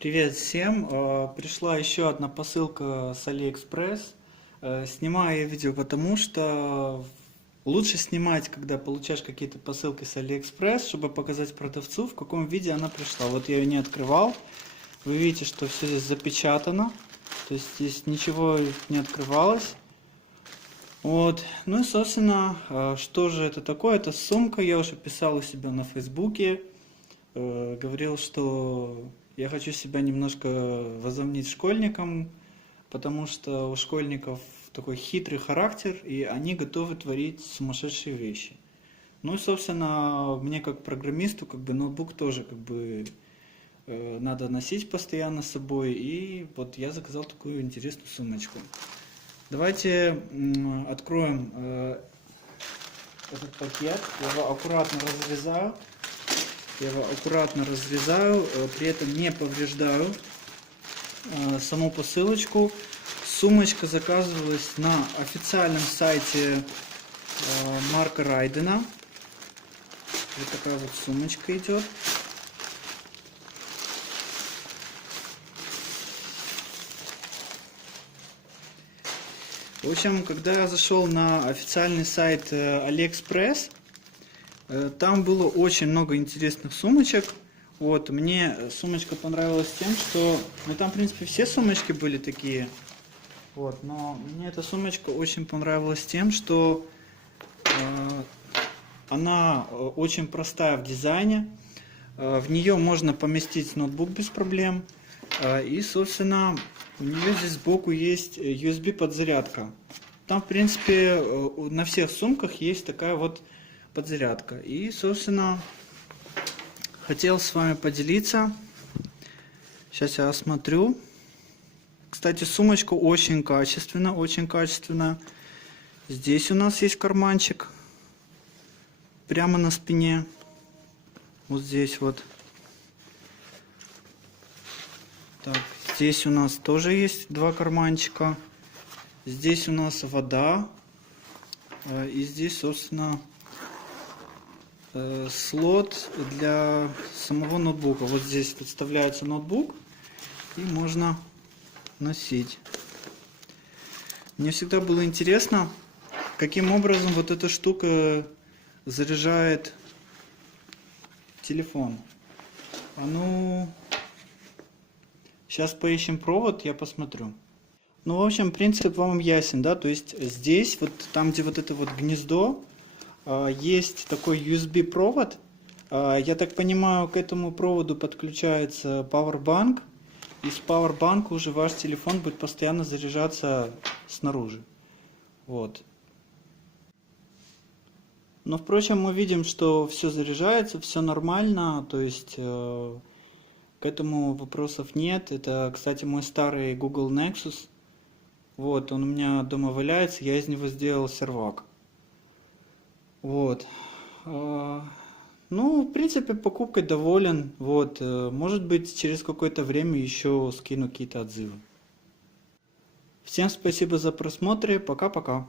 Привет всем! Пришла еще одна посылка с Алиэкспресс. Снимаю я видео потому, что лучше снимать, когда получаешь какие-то посылки с Алиэкспресс, чтобы показать продавцу, в каком виде она пришла. Вот я ее не открывал. Вы видите, что все здесь запечатано. То есть здесь ничего не открывалось. Вот. Ну и, собственно, что же это такое? Это сумка. Я уже писал у себя на Фейсбуке. Говорил, что я хочу себя немножко возомнить школьником, потому что у школьников такой хитрый характер, и они готовы творить сумасшедшие вещи. Ну и, собственно, мне как программисту, ноутбук тоже надо носить постоянно с собой, и вот я заказал такую интересную сумочку. Давайте откроем этот пакет, я его аккуратно разрезаю, при этом не повреждаю саму посылочку. Сумочка заказывалась на официальном сайте Марка Райдена. Вот такая вот сумочка идет. В общем, когда я зашел на официальный сайт Алиэкспресс, там было очень много интересных сумочек. Вот, мне сумочка понравилась тем, что... Ну, там, в принципе, все сумочки были такие. Вот, но мне эта сумочка очень понравилась тем, что она очень простая в дизайне. В нее можно поместить ноутбук без проблем. И, собственно, у нее здесь сбоку есть USB подзарядка. Там, в принципе, на всех сумках есть такая вот подзарядка. И, собственно, хотел с вами поделиться. Сейчас я осмотрю. Кстати, сумочка очень качественная, очень качественная. Здесь у нас есть карманчик. Прямо на спине. Вот здесь вот. Так, здесь у нас тоже есть два карманчика. Здесь у нас вода. И здесь, собственно, слот для самого ноутбука. Вот здесь подставляется ноутбук и можно носить. Мне всегда было интересно, каким образом вот эта штука заряжает телефон. А ну, сейчас поищем провод, я посмотрю. Ну, в общем, принцип вам ясен, да, то есть здесь, вот там, где вот это вот гнездо, есть такой USB провод. Я так понимаю, к этому проводу подключается Powerbank. И с Powerbank уже ваш телефон будет постоянно заряжаться снаружи. Вот. Но, впрочем, мы видим, что все заряжается, все нормально. То есть к этому вопросов нет. Это, кстати, мой старый Google Nexus. Вот, он у меня дома валяется. Я из него сделал сервак. Вот. Ну, в принципе, покупкой доволен. Вот. Может быть, через какое-то время еще скину какие-то отзывы. Всем спасибо за просмотр. Пока-пока.